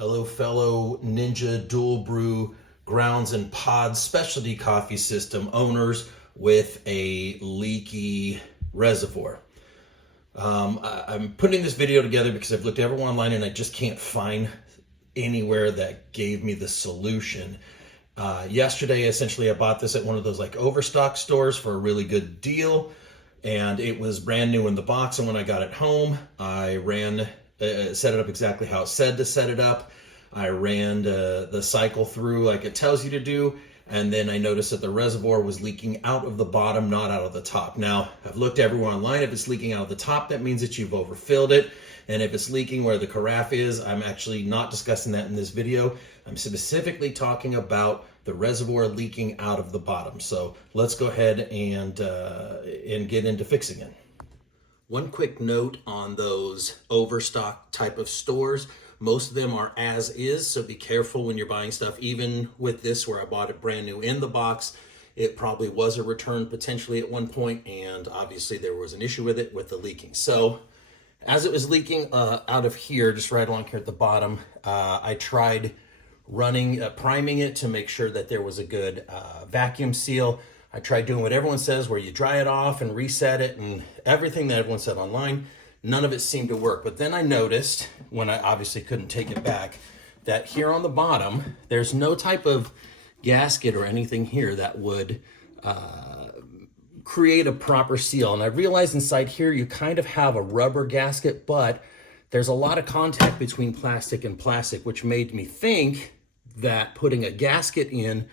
Hello, fellow Ninja DualBrew grounds and pods specialty coffee system owners with a leaky reservoir. I'm putting this video together because I've looked everywhere online and I just can't find anywhere that gave me the solution. Yesterday, essentially, I bought this at one of those like overstock stores for a really good deal, and it was brand new in the box. And when I got it home, I set it up exactly how it said to set it up. I ran the cycle through like it tells you to do, and then I noticed that the reservoir was leaking out of the bottom, not out of the top. Now, I've looked everywhere online. If it's leaking out of the top, that means that you've overfilled it. And if it's leaking where the carafe is, I'm actually not discussing that in this video. I'm specifically talking about the reservoir leaking out of the bottom. So let's go ahead and get into fixing it. One quick note on those overstock type of stores. Most of them are as is, so be careful when you're buying stuff. Even with this, where I bought it brand new in the box, it probably was a return potentially at one point, and obviously there was an issue with it with the leaking. So as it was leaking out of here, just right along here at the bottom, I tried priming it to make sure that there was a good vacuum seal. I tried doing what everyone says, where you dry it off and reset it, and everything that everyone said online. None of it seemed to work. But then I noticed, when I obviously couldn't take it back, that here on the bottom, there's no type of gasket or anything here that would create a proper seal. And I realized inside here, you kind of have a rubber gasket, but there's a lot of contact between plastic and plastic, which made me think that putting a gasket in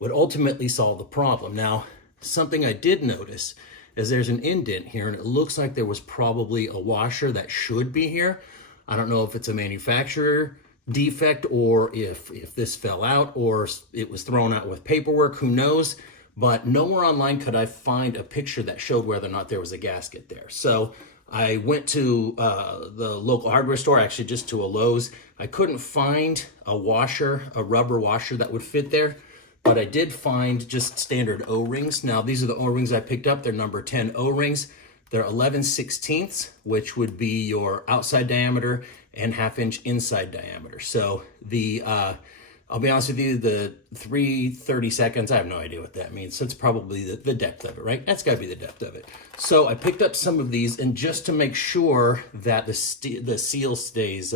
would ultimately solve the problem. Now, something I did notice is there's an indent here, and it looks like there was probably a washer that should be here. I don't know if it's a manufacturer defect or if this fell out or it was thrown out with paperwork, who knows? But nowhere online could I find a picture that showed whether or not there was a gasket there. So I went to the local hardware store, actually just to a Lowe's. I couldn't find a rubber washer that would fit there. But I did find just standard O-rings. Now, these are the O-rings I picked up. They're number 10 O-rings. They're 11/16, which would be your outside diameter and 1/2 inch inside diameter. So I'll be honest with you, the 3/32, I have no idea what that means. So it's probably the depth of it, right? That's got to be the depth of it. So I picked up some of these, and just to make sure that the seal stays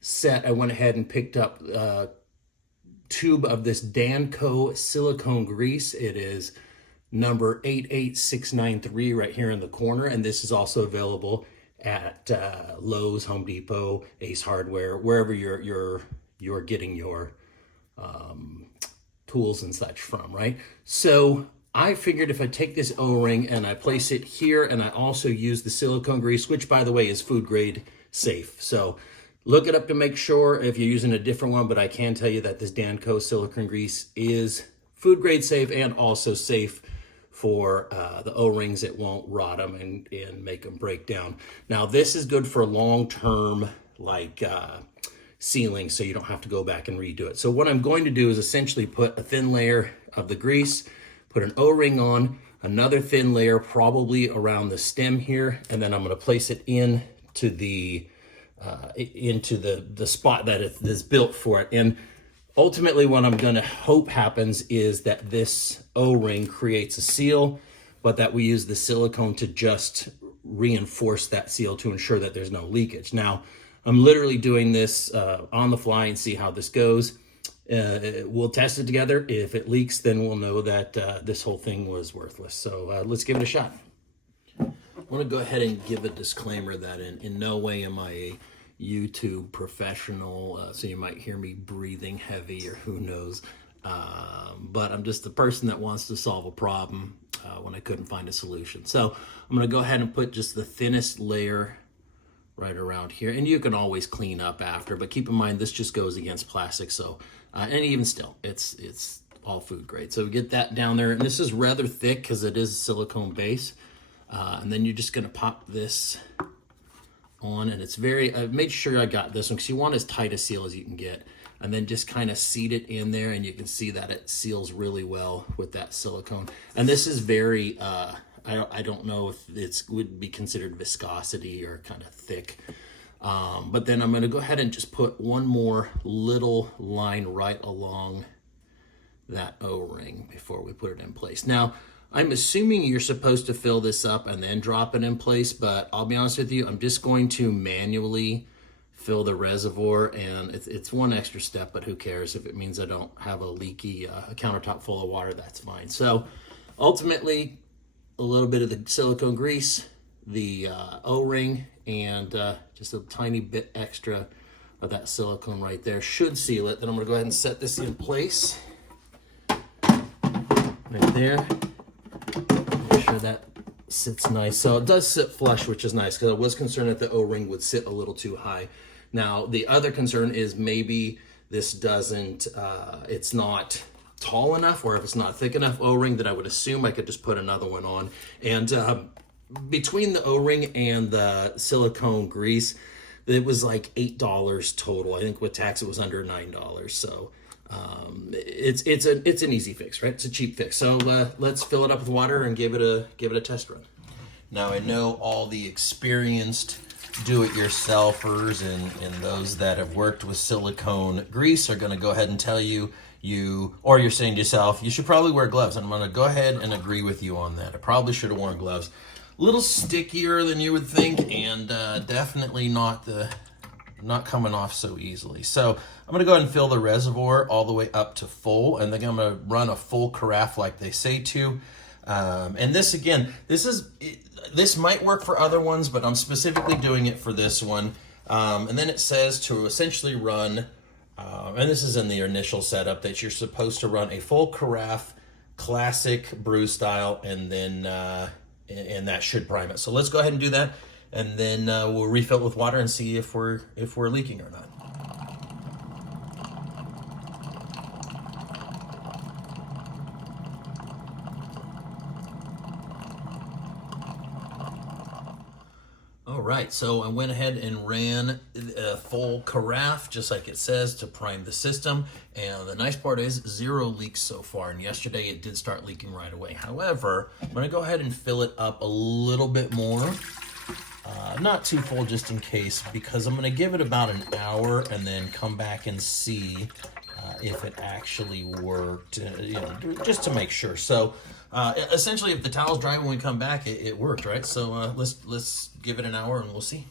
set, I went ahead and picked up tube of this Danco Silicone Grease. It is number 88693 right here in the corner, and this is also available at Lowe's, Home Depot, Ace Hardware, wherever you're getting your tools and such from, right? So I figured if I take this O-ring and I place it here, and I also use the silicone grease, which by the way is food grade safe. So look it up to make sure if you're using a different one, but I can tell you that this Danco Silicone Grease is food grade safe and also safe for the O-rings. It won't rot them and make them break down. Now, this is good for long-term like sealing, so you don't have to go back and redo it. So what I'm going to do is essentially put a thin layer of the grease, put an O-ring on, another thin layer probably around the stem here, and then I'm going to place it into the spot that is built for it. And ultimately what I'm going to hope happens is that this O-ring creates a seal, but that we use the silicone to just reinforce that seal to ensure that there's no leakage. Now, I'm literally doing this on the fly and see how this goes. We'll test it together. If it leaks, then we'll know that this whole thing was worthless. So let's give it a shot. I want to go ahead and give a disclaimer that in no way am I a YouTube professional, so you might hear me breathing heavy or who knows. But I'm just the person that wants to solve a problem when I couldn't find a solution. So I'm going to go ahead and put just the thinnest layer right around here. And you can always clean up after, but keep in mind this just goes against plastic. So, and even still, it's all food grade. So we get that down there. And this is rather thick because it is a silicone base. And then you're just going to pop this on, and it's I made sure I got this one because you want as tight a seal as you can get, and then just kind of seat it in there, and you can see that it seals really well with that silicone. And this is very I don't know if it would be considered viscosity or kind of thick, But then I'm going to go ahead and just put one more little line right along that O-ring before we put it in place. Now, I'm assuming you're supposed to fill this up and then drop it in place, but I'll be honest with you, I'm just going to manually fill the reservoir, and it's one extra step, but who cares? If it means I don't have a leaky countertop full of water, that's fine. So ultimately, a little bit of the silicone grease, the O-ring, and just a tiny bit extra of that silicone right there should seal it. Then I'm going to go ahead and set this in place right there. Make sure that sits nice. So it does sit flush, which is nice, because I was concerned that the O-ring would sit a little too high. Now, the other concern is maybe this doesn't, it's not tall enough, or if it's not thick enough O-ring, then I would assume I could just put another one on. And between the O-ring and the silicone grease, it was like $8 total. I think with tax it was under $9. So it's an easy fix, right? It's a cheap fix. So let's fill it up with water and give it a test run. Now, I know all the experienced do-it-yourselfers and those that have worked with silicone grease are going to go ahead and tell you, or you're saying to yourself, you should probably wear gloves. And I'm going to go ahead and agree with you on that. I probably should have worn gloves. A little stickier than you would think, and definitely not coming off so easily. So I'm going to go ahead and fill the reservoir all the way up to full, and then I'm going to run a full carafe like they say to. And this, again, this might work for other ones, but I'm specifically doing it for this one. And then it says to essentially run, and this is in the initial setup, that you're supposed to run a full carafe, classic brew style, and then and that should prime it. So let's go ahead and do that, and then we'll refill it with water and see if we're leaking or not. All right, so I went ahead and ran a full carafe, just like it says, to prime the system. And the nice part is 0 leaks so far. And yesterday it did start leaking right away. However, I'm going to go ahead and fill it up a little bit more. Not too full, just in case, because I'm going to give it about an hour and then come back and see if it actually worked, just to make sure. So essentially, if the towel's dry when we come back, it worked, right? So let's give it an hour and we'll see.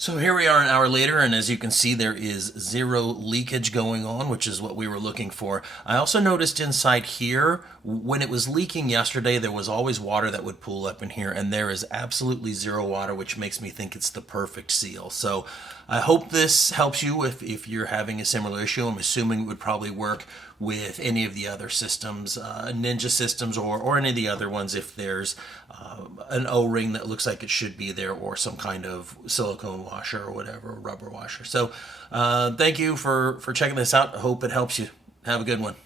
So here we are an hour later, and as you can see, there is 0 leakage going on, which is what we were looking for. I also noticed inside here, when it was leaking yesterday, there was always water that would pool up in here, and there is absolutely 0 water, which makes me think it's the perfect seal. So I hope this helps you if you're having a similar issue. I'm assuming it would probably work with any of the other systems, Ninja systems, or any of the other ones, if there's an O-ring that looks like it should be there, or some kind of silicone washer or whatever, rubber washer. So thank you for checking this out. I hope it helps you. Have a good one.